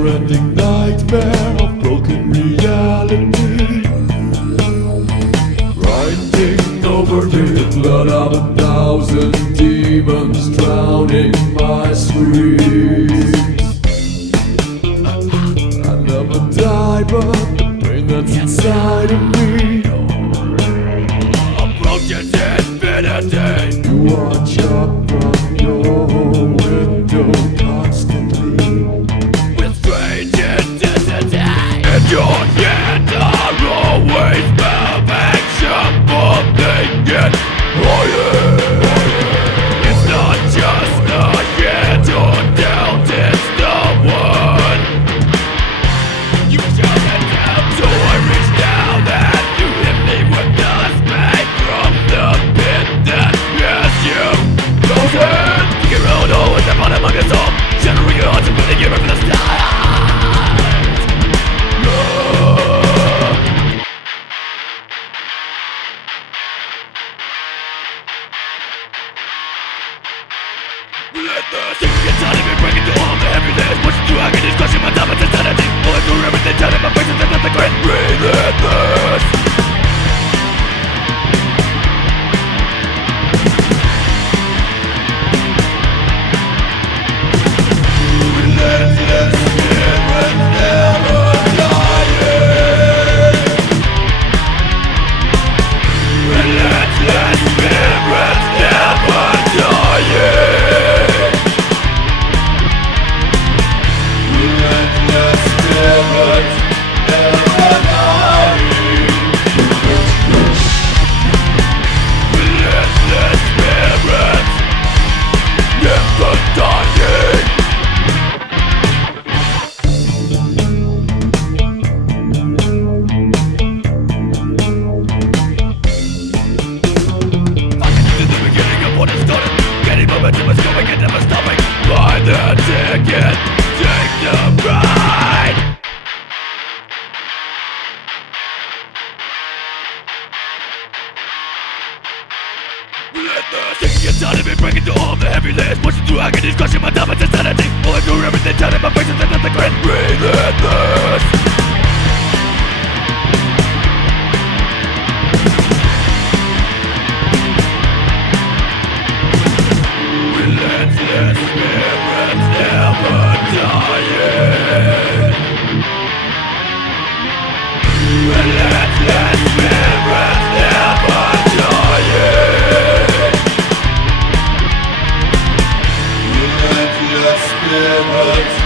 never-ending nightmare of broken reality, grinding over the blood of 1,000 demons, drowning my screams. I never die, but the pain that's inside of me approaches infinity. You watch up from your window constantly with strange intensity, and your hands are always moving, shuffling it higher. It's not just the hand or doubt, it's the one you chosen down. So I reach down and you hit me with the spade from the pit that has you chosen. Your own hole at the bottom of your soul, shattering your heart and putting you over the stars. Relentless, taking your time and breaking through all the heaviness, pushing through agonies, crushing my time and insanity, pulling through everything, turning my face into nothing great. Relentless. Relentless spirits never dying. Relentless spirits never dying. Relentless spirits never dying. Relentless spirits never dying. Fucking to the beginning of what is started. Getting momentum is going and never stopping. Buy the ticket, take the ride. Relentless, taking your time and breaking through all the heavy layers, pushing through agonies, crushing my time and insanity, pulling through everything, turning my face into nothing great. Relentless. Relentless spirits never dying. Relentless spirits never dying. Relentless spirits